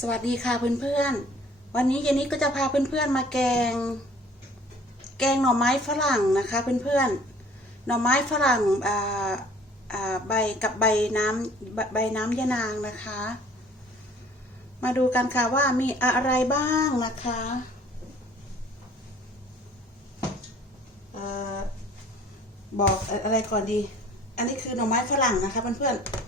สวัสดีค่ะเพื่อนๆ วันนี้เยนนี้ก็จะพาเพื่อนๆมาแกง แกงหน่อไม้ฝรั่งนะคะเพื่อนๆ หน่อไม้ฝรั่งใบกับใบน้ำใบใบน้ำยะนางนะคะ มาดูกันค่ะว่ามีอะไรบ้างนะคะอบอกอะไรก่อนดี อันนี้คือหน่อไม้ฝรั่งนะคะเพื่อนๆ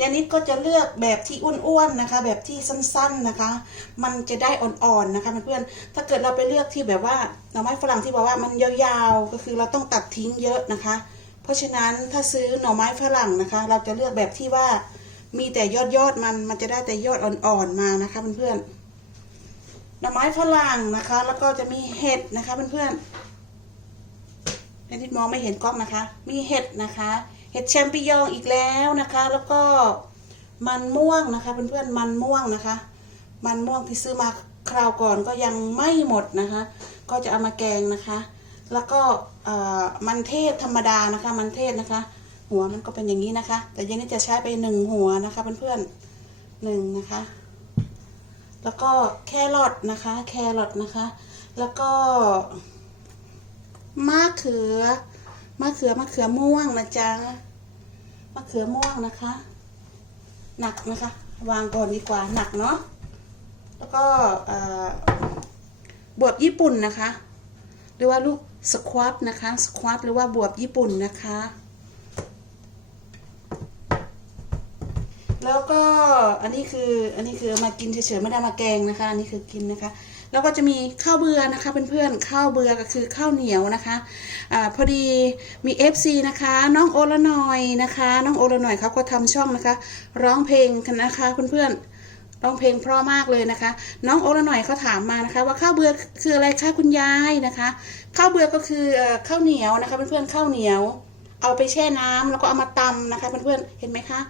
ยานิดก็จะเลือกแบบที่อ้วนๆนะคะ แบบที่สั้นๆนะคะ มันจะได้อ่อนๆนะคะเพื่อนๆถ้าเกิดเราไปเลือกที่แบบว่าหน่อไม้ฝรั่งที่บอกว่ามันยาวๆก็คือเราต้องตัดทิ้งเยอะนะคะ เพราะฉะนั้นถ้าซื้อหน่อไม้ฝรั่งนะคะ เราจะเลือกแบบที่ว่ามีแต่ยอดยอดมันมันจะได้แต่ยอดอ่อนๆมานะคะเพื่อนๆหน่อไม้ฝรั่งนะคะ แล้วก็จะมีเห็ดนะคะเพื่อนๆยานิดมองไม่เห็นกล้องนะคะ มีเห็ดนะคะ เห็ดแชมปิญองอีกแล้วนะคะ แล้วก็มันม่วงนะคะเพื่อนๆมันม่วงนะคะ มันม่วงที่ซื้อมาคราวก่อนก็ยังไม่หมดนะคะ ก็จะเอามาแกงนะคะ แล้วก็มันเทศธรรมดานะคะ มันเทศนะคะ หัวมันก็เป็นอย่างนี้นะคะ แต่ยันนี้จะใช้ไปหนึ่งหัวนะคะเพื่อนๆหนึ่งนะคะ แล้วก็แครอทนะคะ แครอทนะคะ แล้วก็มะเขือ มะเขือมะเขือม่วงนะจ๊ะมะเขือม่วงนะคะ หนักนะคะ วางก่อนดีกว่าหนักเนาะแล้วก็บวบญี่ปุ่นนะคะ หรือว่าลูกสควอตนะคะสควอตหรือว่าบวบญี่ปุ่นนะคะ แล้วก็อันนี้คืออันนี้คือมากินเฉยๆไม่ได้มาแกงนะคะ อันนี้คือกินนะคะ แล้วก็จะมีข้าวเบือนะคะเพื่อนๆข้าวเบือก็คือข้าวเหนียวนะคะอาพอดีมี FC นะคะ น้องโอละหน่อยนะคะ น้องโอละหน่อยเขาก็ทำช่องนะคะ ร้องเพลงกันนะคะเพื่อนๆร้องเพลงเพราะมากเลยนะคะ น้องโอละหน่อยเขาถามมานะคะ ว่าข้าวเบือคืออะไรคะคุณยายนะคะ ข้าวเบือก็คือเอ่อข้าวเหนียวนะคะเพื่อนๆข้าวเหนียว เอาไปแช่น้ำแล้วก็เอามาตำนะคะเพื่อนๆเห็นไหมคะ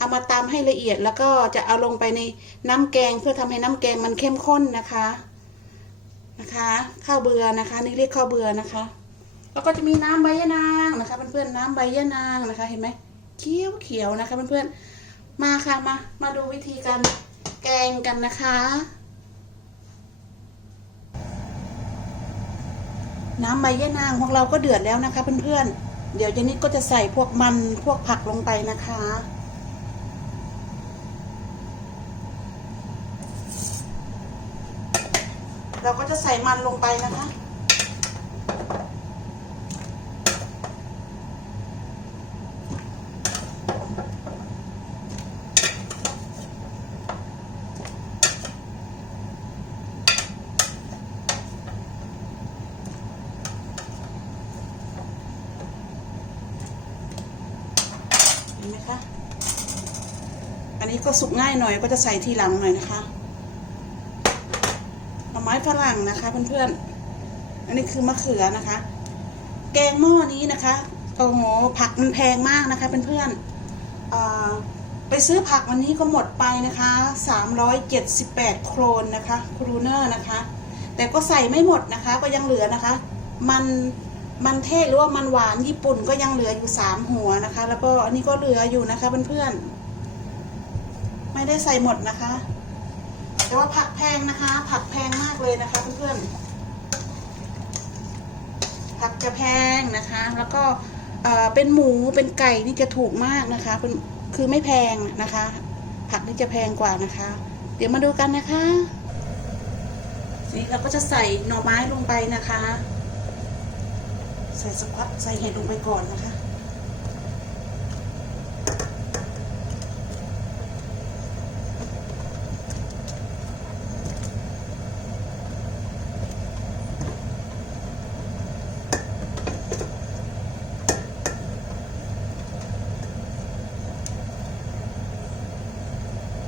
เอามาตำให้ละเอียดแล้วก็จะเอาลงไปในน้ำแกงเพื่อทำให้น้ำแกงมันเข้มข้นนะคะนะคะข้าวเบือนะคะ นี่เรียกข้าวเบือนะคะ แล้วก็จะมีน้ำใบยะนางนะคะเพื่อนๆน้ำใบยะนางนะคะ เห็นไหมเขียวเขียวนะคะเพื่อนๆมาค่ะมามาดูวิธีการแกงกันนะคะ น้ำใบยะนางของเราก็เดือดแล้วนะคะเพื่อนๆเดี๋ยวเจนิดก็จะใส่พวกมันพวกผักลงไปนะคะ เราก็จะใส่มันลงไปนะคะเห็นไหมคะ อันนี้ก็สุกง่ายหน่อยก็จะใส่ทีหลังหน่อยนะคะ ม้ฝรั่งนะคะเพื่อนๆ อันนี้คือมะเขือนะคะ แกงหม้อนี้นะคะโอ้โหผักมันแพงมากนะคะเพื่อนๆอ่าไปซื้อผักวันนี้ก็หมดไปนะคะ378โครนนะคะครูเนอร์นะคะ แต่ก็ใส่ไม่หมดนะคะก็ยังเหลือนะคะ มันมันเทศหรือว่ามันหวานญี่ปุ่นก็ยังเหลืออยู่สามหัวนะคะ แล้วก็อันนี้ก็เหลืออยู่นะคะเพื่อนๆไม่ได้ใส่หมดนะคะ แต่ว่าผักแพงนะคะ ผักแพงมากเลยนะคะเพื่อนๆผักจะแพงนะคะ แล้วก็เป็นหมูเป็นไก่นี่จะถูกมากนะคะเป็นคือไม่แพงนะคะ ผักนี่จะแพงกว่านะคะ เดี๋ยวมาดูกันนะคะนี่เราก็จะใส่หน่อไม้ลงไปนะคะ ใส่สควอตใส่เห็ดลงไปก่อนนะคะ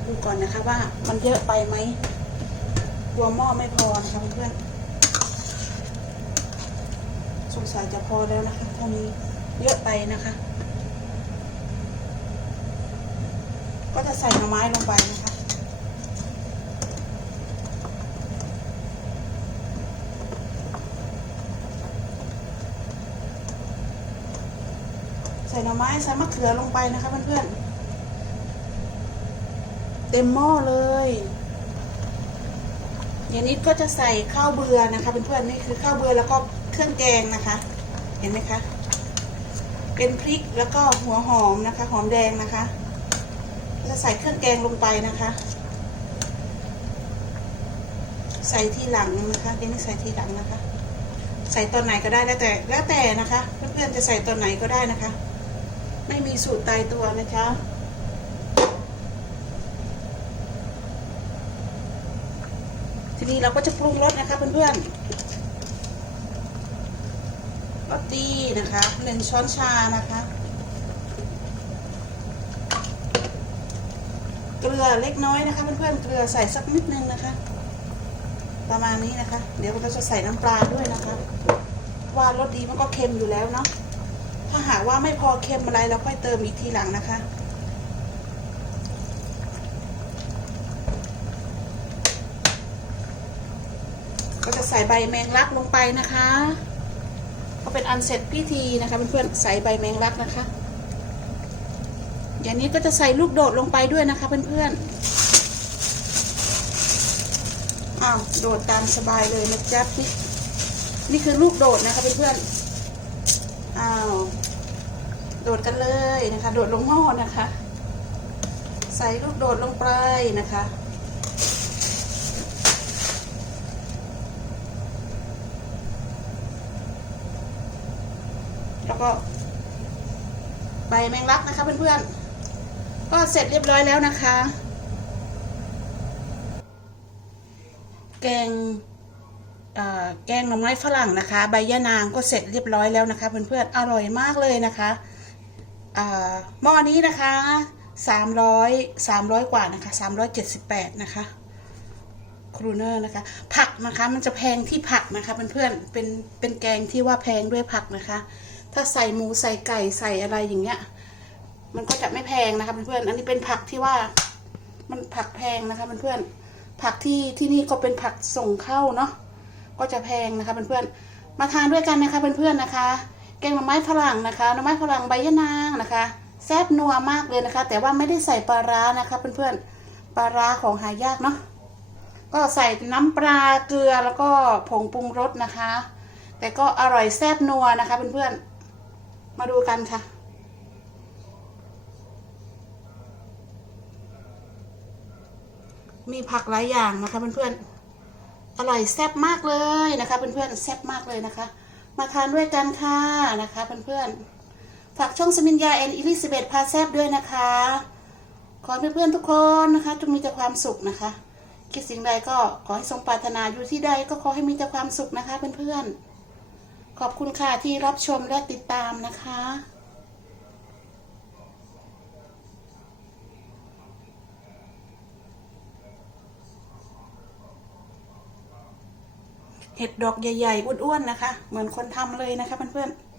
ดู ก่อนนะคะว่ามันเยอะไปไหมกลัวหม้อไม่พอนะคะเพื่อนสงสัยจะพอแล้วนะคะเท่านี้เยอะไปนะคะ ก็จะใส่หน่อไม้ลงไปนะคะใส่หน่อไม้ใส่มะเขือลงไปนะคะเพื่อนๆ เต็มหม้อเลยอย่างนี้ก็จะใส่ข้าวเบือนะคะเพื่อนๆนี่คือข้าวเบือแล้วก็เครื่องแกงนะคะ เห็นไหมคะ เป็นพริกแล้วก็หัวหอมนะคะ หอมแดงนะคะ จะใส่เครื่องแกงลงไปนะคะ ใส่ทีหลังนะคะทีนี้ใส่ทีหลังนะคะ ใส่ตอนไหนก็ได้แล้วแต่แล้วแต่นะคะ เพื่อนๆจะใส่ตอนไหนก็ได้นะคะ ไม่มีสูตรตายตัวนะคะ ทีนี้เราก็จะปรุงรสนะคะเพื่อนๆรสดีนะคะหนึ่งช้อนชานะคะ เกลือเล็กน้อยนะคะเพื่อนๆเกลือใส่สักนิดนึงนะคะ ประมาณนี้นะคะ เดี๋ยวเราจะใส่น้ำปลาด้วยนะคะ ว่ารสดีมันก็เค็มอยู่แล้วเนาะถ้าหากว่าไม่พอเค็มอะไรเราค่อยเติมอีกทีหลังนะคะ ก็จะใส่ใบแมงลักลงไปนะคะ ก็เป็นอันเสร็จพิธีนะคะเพื่อนๆใส่ใบแมงลักนะคะ อย่างนี้ก็จะใส่ลูกโดดลงไปด้วยนะคะเพื่อนๆอ้าวโดดตามสบายเลยนะจ๊ะนี่นี่คือลูกโดดนะคะเพื่อนๆอ้าวโดดกันเลยนะคะ โดดลงหม้อนะคะ ใส่ลูกโดดลงไปนะคะ แล้วก็ใบแมงลักนะคะ เพื่อนๆ ก็เสร็จเรียบร้อยแล้วนะคะ แกงแกงหน่อไม้ฝรั่งนะคะ ใบยะนางก็เสร็จเรียบร้อยแล้วนะคะ เพื่อนๆ อร่อยมากเลยนะคะหม้อนี้นะคะ300 300 กว่านะคะ 378 นะคะครูเนอร์นะคะ ผักนะคะมันจะแพงที่ผักนะคะเพื่อนๆเป็นเป็นแกงที่ว่าแพงด้วยผักนะคะ ถ้าใส่หมูใส่ไก่ใส่อะไรอย่างเงี้ย มันก็จะไม่แพงนะคะเพื่อนๆอันนี้เป็นผักที่ว่า มันผักแพงนะคะเพื่อนๆผักที่ที่นี่ก็เป็นผักส่งเข้าเนาะก็จะแพงนะคะเพื่อนๆมาทานด้วยกันนะคะเพื่อนๆนะคะ แกงหน่อไม้ฝรั่งนะคะหน่อไม้ฝรั่งใบยะนางนะคะ แซ่บนัวมากเลยนะคะ แต่ว่าไม่ได้ใส่ปลาร้านะคะเพื่อนๆปลาร้าของหายากเนาะก็ใส่น้ำปลาเกลือแล้วก็ผงปรุงรสนะคะ แต่ก็อร่อยแซ่บนัวนะคะเพื่อนๆ มาดูกันค่ะ มีผักหลายอย่างนะคะเพื่อนๆ อร่อยแซ่บมากเลยนะคะเพื่อนๆ แซ่บมากเลยนะคะ มาทานด้วยกันค่ะนะคะเพื่อนๆ ฝากช่องสมิญญาแอนอิลิซาเบธพาแซบด้วยนะคะ ขอให้เพื่อนๆทุกคนนะคะจงมีแต่ความสุขนะคะ คิดสิ่งใดก็ขอให้สมปรารถนาอยู่ที่ใดก็ขอให้มีแต่ความสุขนะคะเพื่อนๆ ขอบคุณค่ะที่รับชมและติดตามนะคะเห็ดดอกใหญ่ๆอ้วนๆนะคะ เหมือนคนทำเลยนะคะเพื่อนๆ